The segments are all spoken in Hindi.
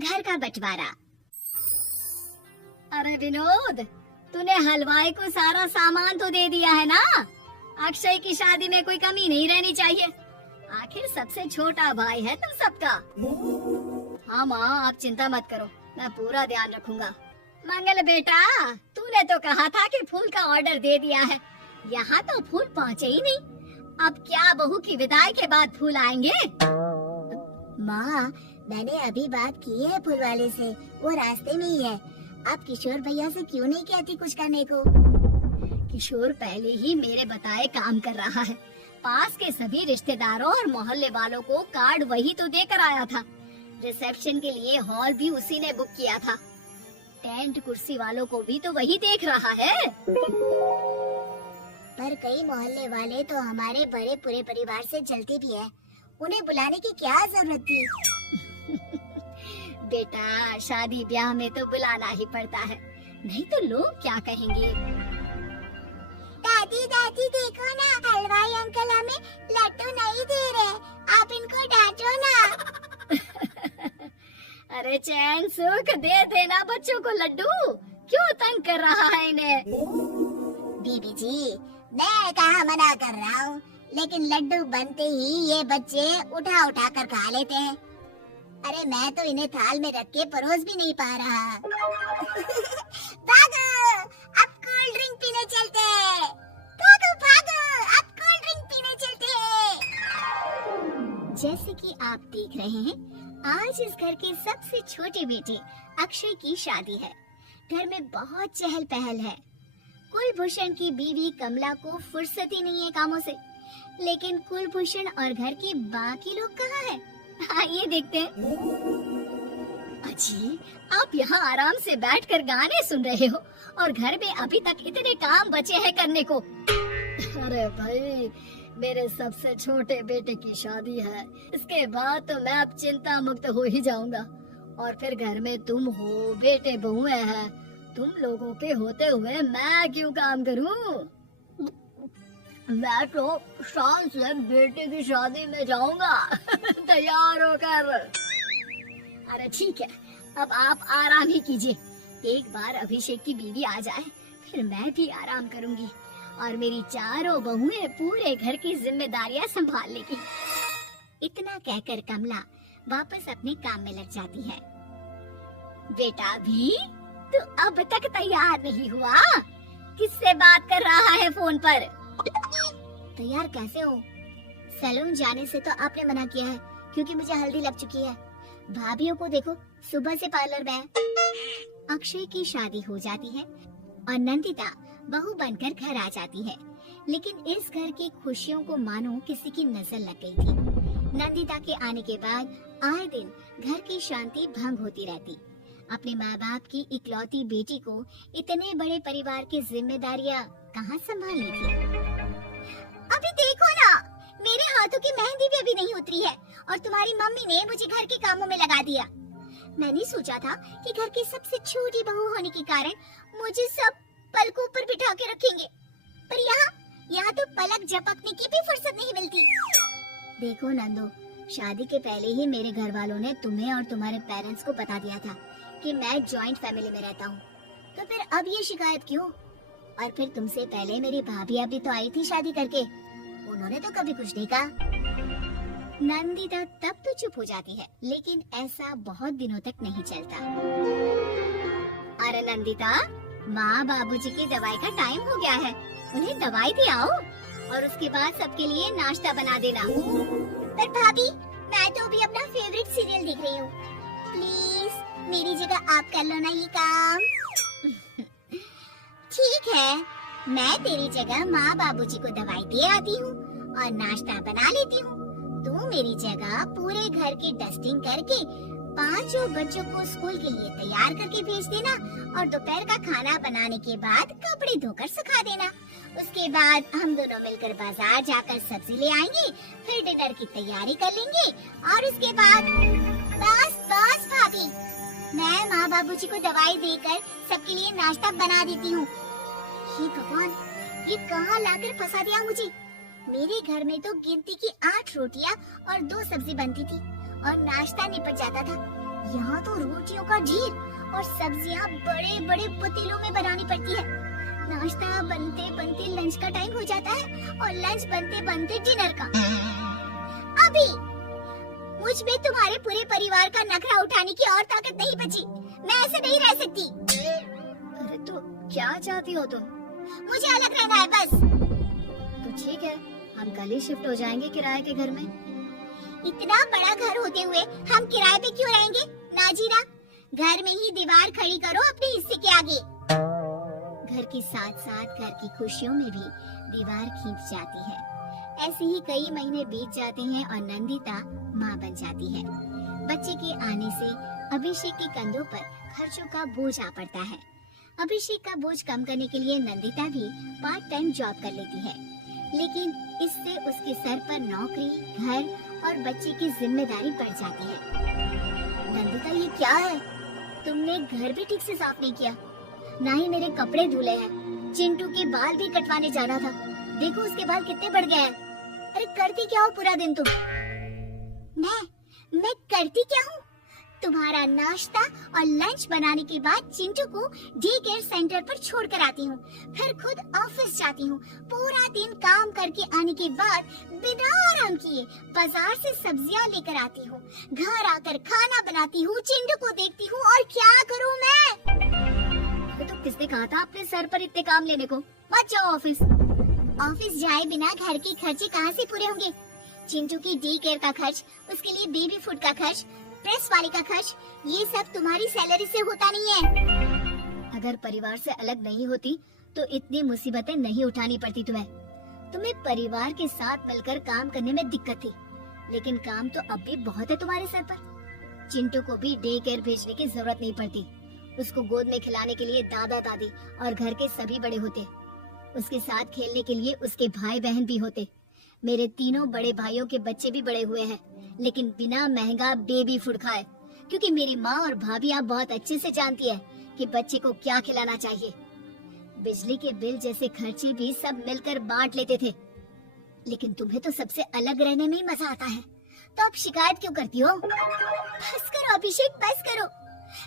घर का बंटवारा। अरे विनोद, तूने हलवाई को सारा सामान तो दे दिया है ना? अक्षय की शादी में कोई कमी नहीं रहनी चाहिए। आखिर सबसे छोटा भाई है तुम सबका। हाँ माँ, आप चिंता मत करो, मैं पूरा ध्यान रखूंगा। मंगल बेटा, तूने तो कहा था कि फूल का ऑर्डर दे दिया है, यहाँ तो फूल पहुँचे ही नहीं। अब क्या बहू की विदाई के बाद फूल आएंगे? माँ, मैंने अभी बात की है फूल वाले से, वो रास्ते में ही है। आप किशोर भैया से क्यों नहीं कहती कुछ करने को? किशोर पहले ही मेरे बताए काम कर रहा है। पास के सभी रिश्तेदारों और मोहल्ले वालों को कार्ड वही तो देकर आया था। रिसेप्शन के लिए हॉल भी उसी ने बुक किया था। टेंट कुर्सी वालों को भी तो वही देख रहा है। पर कई मोहल्ले वाले तो हमारे बड़े पूरे परिवार से जलते भी है, उन्हें बुलाने की क्या जरूरत थी? बेटा, शादी ब्याह में तो बुलाना ही पड़ता है, नहीं तो लोग क्या कहेंगे। दादी दादी देखो ना, हलवाई अंकल हमें लड्डू नहीं दे रहे, आप इनको डांटो ना। अरे चैन सुख दे देना बच्चों को लड्डू, क्यों तंग कर रहा है इन्हें? बीबी जी, मैं कहाँ मना कर रहा हूँ, लेकिन लड्डू बनते ही ये बच्चे उठा उठा कर खा लेते हैं। अरे मैं तो इन्हें थाल में रख के परोस भी नहीं पा रहा। भागो, अब कोल्ड ड्रिंक पीने चलते हैं। भागो भागो, अब कोल्ड ड्रिंक पीने चलते हैं। जैसे कि आप देख रहे हैं, आज इस घर के सबसे छोटे बेटे अक्षय की शादी है। घर में बहुत चहल पहल है। कुलभूषण की बीवी कमला को फुर्सत ही नहीं है कामों से, लेकिन कुलभूषण और घर के बाकी लोग कहाँ हैं? आइए देखते हैं। अजी, आप यहाँ आराम से बैठकर गाने सुन रहे हो और घर में अभी तक इतने काम बचे हैं करने को। अरे भाई, मेरे सबसे छोटे बेटे की शादी है, इसके बाद तो मैं अब चिंता मुक्त हो ही जाऊंगा। और फिर घर में तुम हो, बेटे बहुएं हैं, तुम लोगों के होते हुए मैं क्यों काम करूं? मैं तो शान से बेटे की शादी में जाऊंगा तैयार होकर। अरे ठीक है, अब आप आराम ही कीजिए। एक बार अभिषेक की बीवी आ जाए, फिर मैं भी आराम करूंगी और मेरी चारों बहुएं पूरे घर की जिम्मेदारियां संभाल लेगी। इतना कहकर कमला वापस अपने काम में लग जाती है। बेटा भी, तू अब तक तैयार नहीं हुआ? किससे बात कर रहा है फोन पर? तैयार कैसे हो? सैलून जाने से तो आपने मना किया है, क्योंकि मुझे हल्दी लग चुकी है। भाभीयों को देखो, सुबह से पार्लर में है। अक्षय की शादी हो जाती है और नंदिता बहू बनकर घर आ जाती है, लेकिन इस घर की खुशियों को मानो किसी की नजर लग गई थी। नंदिता के आने के बाद आए दिन घर की शांति भंग होती रहती। अपने माँ बाप की इकलौती बेटी को इतने बड़े परिवार की जिम्मेदारियाँ कहाँ संभालनी थी? अभी देखो ना, मेरे हाथों की मेहंदी भी अभी नहीं उतरी है और तुम्हारी मम्मी ने मुझे घर के कामों में लगा दिया। मैंने सोचा था कि घर की सबसे छोटी बहू होने के कारण मुझे सब पलकों पर बिठा के रखेंगे, पर यहाँ तो पलक झपकने की भी फुर्सत नहीं मिलती। देखो नंदू, शादी के पहले ही मेरे घर वालों ने तुम्हें और तुम्हारे पेरेंट्स को बता दिया था कि मैं जॉइंट फैमिली में रहता हूँ, तो फिर अब ये शिकायत क्यों? और फिर तुमसे पहले मेरी भाभी अभी तो आई थी शादी करके, उन्होंने तो कभी कुछ नहीं कहा। नंदिता तब तो चुप हो जाती है, लेकिन ऐसा बहुत दिनों तक नहीं चलता। अरे नंदिता, माँ बाबूजी की दवाई का टाइम हो गया है, उन्हें दवाई दे आओ और उसके बाद सबके लिए नाश्ता बना देना। पर भाभी, मैं तो अभी अपना फेवरेट सीरियल देख रही हूँ, प्लीज मेरी जगह आप कर लो ना ये काम। ठीक है, मैं तेरी जगह माँ बाबूजी को दवाई दे आती हूँ और नाश्ता बना लेती हूँ। तू मेरी जगह पूरे घर की डस्टिंग करके 5 बच्चों को स्कूल के लिए तैयार करके भेज देना और दोपहर का खाना बनाने के बाद कपड़े धोकर सुखा देना। उसके बाद हम दोनों मिलकर बाजार जाकर सब्जी ले आएंगे, फिर डिनर की तैयारी कर लेंगे और उसके बाद बस भाभी, मैं माँ बाबूजी को दवाई देकर सबके लिए नाश्ता बना देती हूँ। हे भगवान, ये कहाँ लाकर फंसा दिया मुझे। मेरे घर में तो गिनती की 8 रोटियाँ और 2 सब्जी बनती थी और नाश्ता निपट जाता था। यहाँ तो रोटियों का ढेर और सब्जियाँ बड़े बड़े पतीलों में बनानी पड़ती है। नाश्ता बनते बनते लंच का टाइम हो जाता है और लंच बनते बनते डिनर का। अभी मुझ में तुम्हारे पूरे परिवार का नखरा उठाने की और ताकत नहीं बची। मैं ऐसे नहीं रह सकती। अरे तो क्या चाहती हो तुम? मुझे अलग रहना है बस। तो ठीक है, हम कल ही शिफ्ट हो जाएंगे किराए के घर में। इतना बड़ा घर होते हुए हम किराए पे क्यों रहेंगे? नाजीरा, घर में ही दीवार खड़ी करो अपने हिस्से के आगे। घर के साथ साथ घर की खुशियों में भी दीवार खींच जाती है। ऐसे ही कई महीने बीत जाते हैं और नंदिता माँ बन जाती है। बच्चे के आने से अभिषेक के कंधों पर खर्चों का बोझ आ पड़ता है। अभिषेक का बोझ कम करने के लिए नंदिता भी पार्ट टाइम जॉब कर लेती है, लेकिन इससे उसके सर पर नौकरी, घर और बच्चे की जिम्मेदारी बढ़ जाती है। नंदिता, ये क्या है? तुमने घर भी ठीक से साफ नहीं किया, ना ही मेरे कपड़े धुले हैं। चिंटू के बाल भी कटवाने जाना था, देखो उसके बाल कितने बढ़ गए हैं। अरे करती क्या हो पूरा दिन तुम? मैं करती क्या हूँ? तुम्हारा नाश्ता और लंच बनाने के बाद चिंटू को डे केयर सेंटर पर छोड़ कर आती हूँ, फिर खुद ऑफिस जाती हूँ। पूरा दिन काम करके आने के बाद बिना आराम किए बाजार से सब्जियाँ लेकर आती हूँ, घर आकर खाना बनाती हूँ, चिंटू को देखती हूँ और क्या करूँ मैं? तो किसने कहा था अपने सर पर इतने काम लेने को? मत जाओ ऑफिस। ऑफिस जाए बिना घर के खर्चे कहाँ से पूरे होंगे? चिंटू की डे केयर का खर्च, उसके लिए बेबी फूड का खर्च, प्रेस वाली का खर्च, ये सब तुम्हारी सैलरी से होता नहीं है। अगर परिवार से अलग नहीं होती तो इतनी मुसीबतें नहीं उठानी पड़ती तुम्हें। तुम्हें परिवार के साथ मिलकर काम करने में दिक्कत थी, लेकिन काम तो अब भी बहुत है तुम्हारे सर पर। चिंटू को भी डे केयर भेजने की जरूरत नहीं पड़ती। उसको गोद में खिलाने के लिए दादा दादी और घर के सभी बड़े होते। उसके साथ खेलने के लिए उसके भाई बहन भी होते। मेरे तीनों बड़े भाइयों के बच्चे भी बड़े हुए हैं, लेकिन बिना महंगा बेबी फूड खाए, क्योंकि मेरी माँ और भाभी आप बहुत अच्छे से जानती है कि बच्चे को क्या खिलाना चाहिए। बिजली के बिल जैसे खर्चे भी सब मिलकर बांट लेते थे, लेकिन तुम्हें तो सबसे अलग रहने में ही मजा आता है, तो अब शिकायत क्यों करती हो? बस करो अभिषेक, बस करो।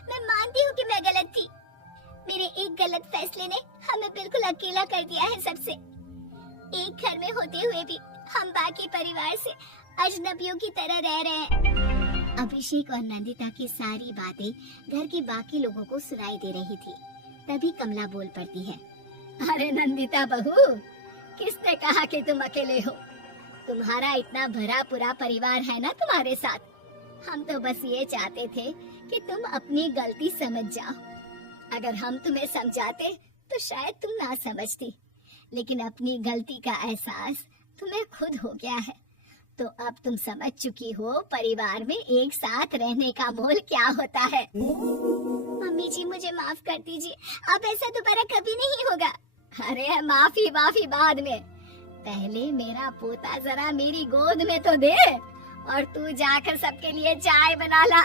मैं मानती हूँ कि मैं गलत थी। मेरे एक गलत फैसले ने हमें बिल्कुल अकेला कर दिया है सबसे। एक घर में होते हुए भी हम बाकी परिवार से अजनबियों की तरह रह रहे हैं। अभिषेक और नंदिता की सारी बातें घर के बाकी लोगों को सुनाई दे रही थी। तभी कमला बोल पड़ती है, अरे नंदिता बहू, किसने कहा कि तुम अकेले हो? तुम्हारा इतना भरा पूरा परिवार है ना तुम्हारे साथ। हम तो बस ये चाहते थे कि तुम अपनी गलती समझ जाओ। अगर हम तुम्हें समझाते तो शायद तुम ना समझती, लेकिन अपनी गलती का एहसास तुम्हें खुद हो गया है, तो अब तुम समझ चुकी हो परिवार में एक साथ रहने का मोल क्या होता है। मम्मी जी, मुझे माफ कर दीजिए, अब ऐसा दोबारा कभी नहीं होगा। अरे माफी बाद में, पहले मेरा पोता जरा मेरी गोद में तो दे, और तू जाकर सबके लिए चाय बना ला।